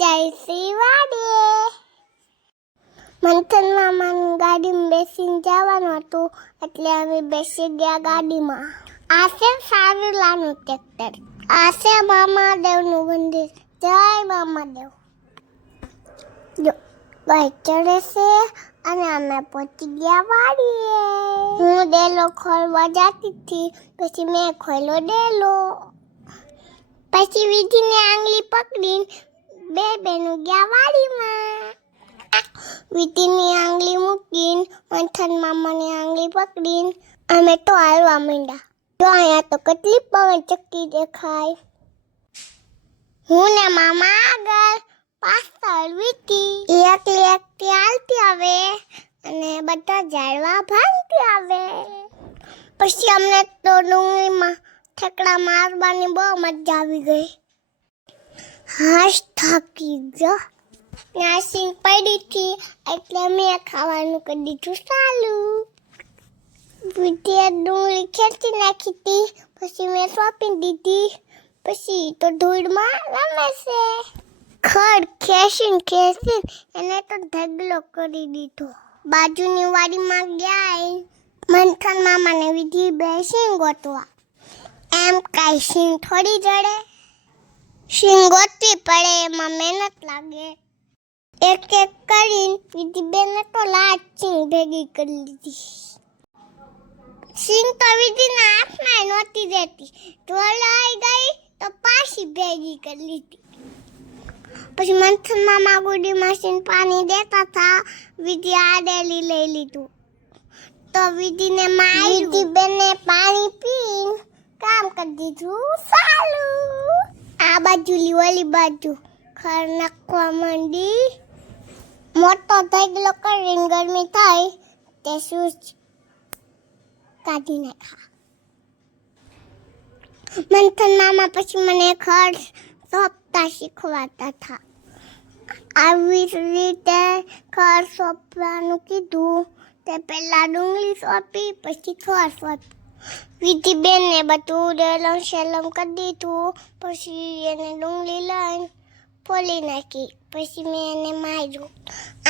જાય શિવાડીએ. મંથન મામાની ગાડીમાં બેસીને જવાનું હતું એટલે અમે બેસી ગયા ગાડીમાં. આ છે સારુલાનું ટ્રેક્ટર. આ છે મામાદેવનું મંદિર. જય મામાદેવ. જો ગાય ચડે છે અને અમે પહોંચી ગયા વાડીએ. હું ડેલો ખોલવા જતી હતી, પછી મેં ખોલ્યો ડેલો. પછી વિધિને આંગળી પકડીને બે બેનું ગયા વાડીમાં. વિધિની આંગળી મૂકીને મંથન મામાની આંગળી પકડીને અમે તો હાલવા માંડ્યા. જો અહીંયા તો કેટલી પવન ચક્કી દેખાય. હું ને મામા આગળ, પાછળ વિધિ એકલી હાલતી આવે અને બધા ઝાડવા ભાંગતી આવે. પછી અમને તો ડુંગળીમાં ઠેકડા મારવાની બહુ મજા આવી ગઈ. હાશ થાકી ગયો. નાસીન પડી હતી એટલે મેં ખાવાનું કરી દીધું ચાલુ. વિધિએ ડુંગળી ખેંચી નાખી હતી, પછી મેં સોંપી દીધી. પછી તો ધૂળમાં રમે છે. ખડ ખેંચીને એને તો ઢગલો કરી દીધો. બાજુની વાડીમાં ગયા મંથન મામાને વિધિ બે સિંગ ગોતવા. એમ કાંઈ સિંગ થોડી જડે. સિંગ ગોતવી પડે, એમાં મહેનત લાગે. એક એક કરીને વિધિ બેને તો લાજ સિંગ ભેગી કરી લીધી. સિંગ તો વિધિના હાથમાં નહોતી રહેતી. ઢોલાઈ ગઈ તો પાછી ભેગી કરી લીધી. પછી મંથન મામા ગુડી મશીન પાણી દેતા હતા. વિધિ આડેલી લઈ લીધું તો વિધિને મારી. વિધિ બેને પાણી પીને કામ કરી દીધું ચાલુ. આ બાજુ ઓલી બાજુ ખર નાખવા માંડી. મોટો ઢગલો કરીને ગરમી થાય તે સ્વિચ કાઢી નાખા. મંથન મામા પછી મને ખડ સોંપતા શીખવાતા હતા. આવી રીતે ખડ સોંપવાનું કીધું. તે પહેલા ડુંગળી સોંપી, પછી ખડ સોંપી. વિધિ બેનને બધું ડેલમ શેલમ કરી દીધું. પછી એને ડુંગળી લઈને ફોલી નાખી. પછી મેં એને માર્યું.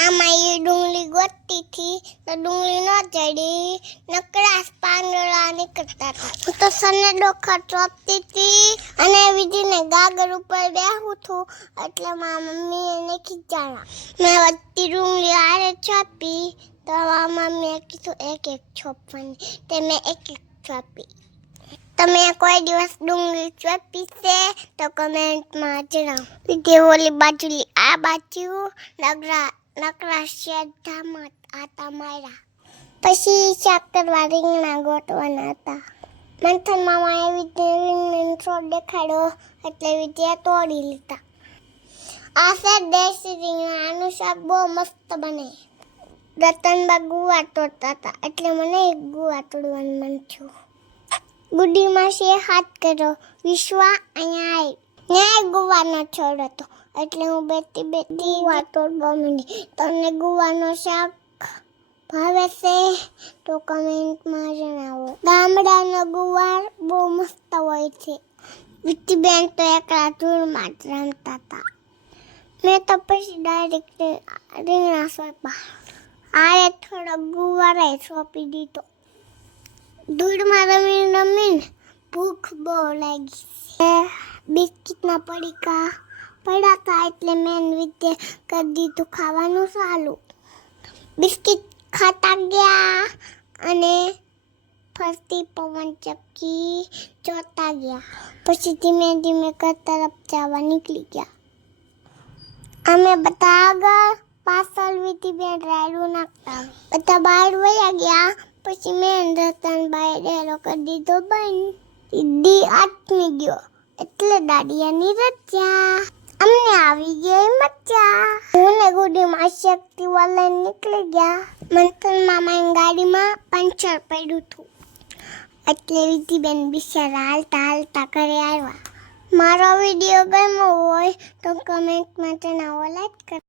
આમાં એ ડુંગળી ગોતતી હતી તો ડુંગળી ન ચડી, નકરા પાંદડા નીકળતા હતા. હું તો સનેડો ખડ સોંપતી હતી અને વિધિને ગાગર ઉપર બેહું છું એટલે મારા મમ્મી એને ખીચાણા. મેં વધતી ડુંગળી આરે છાપી તો મારા મમ્મીએ કીધું એક એક છોપવાની. તે મેં એક એક છાપી. તમે કોઈ દિવસ ડુંગળી ચોપી છે તો કમેન્ટમાં જણાવો. વિધિ ઓલી બાજુલી આ બાજુ નકરા શેઢામાં આટા માર્યા. પછી શાક કરવા રીંગણા ગોટવાના હતા. મંથન મામાએ વિધિને રીંગણાનો છોડ દેખાડ્યો એટલે વિધિએ તોડી લીધા. આ છે દેશી રીંગણા. આનું શાક બહુ મસ્ત બને. રતનબા ગુવાર તોડતા હતા એટલે મને એક ગુવાર તોડવાનું મન થયું. ગુડીમાં છે હાથ કર્યો. વિશ્વા અહીંયા આવી. ન્યાય ગુવારનો છોડ હતો એટલે હું બેઠી ગુવાર તોડવા માંડી. તમને ગુવારનો શાક ભાવે છે તો કમેન્ટમાં જણાવો. ગામડાનો ગુવાર બહુ મસ્ત હોય છે. વિધિબેન તો એકલા ધૂળમાં જ રમતા હતા. મેં તો પછી ડાયરેક્ટ રીંગણા સોંપ્યા. આરે થોડો ગુવારે સોંપી દીધો. ધૂળમાં રમીને ભૂખ બહુ લાગી. બિસ્કિટના પડીકા પડ્યા હતા એટલે મેં વિધિએ કરી દીધું ખાવાનું ચાલુ. બિસ્કિટ ખાતા ગયા અને ફરતી પવન ચક્કી જોતા ગયા. પછી ધીમે ધીમે ઘર તરફ જવા નીકળી ગયા. અમે બધા આગળ, પાછળ વિધિ બેન રાયડું નાખતા. બધા બહાર વયા ગયા. પછી મેં રતનબાઈ ડેલો કરી દીધો બંધ. સીધી આથમી ગયો એટલે દાડિયાની રજા. અમને આવી ગઈ મજા. હું ને ગુડીમાં શક્તિવા લઈને નીકળી ગયા. મંથન મામાની ગાડીમાં પંચર પડ્યું હતું એટલે વિધિબેન બિચારા હાલતા હાલતા ઘરે આવ્યા. મારો વિડીયો ગમ્યો હોય તો કમેન્ટમાં જણાવો, લાઈક કરો.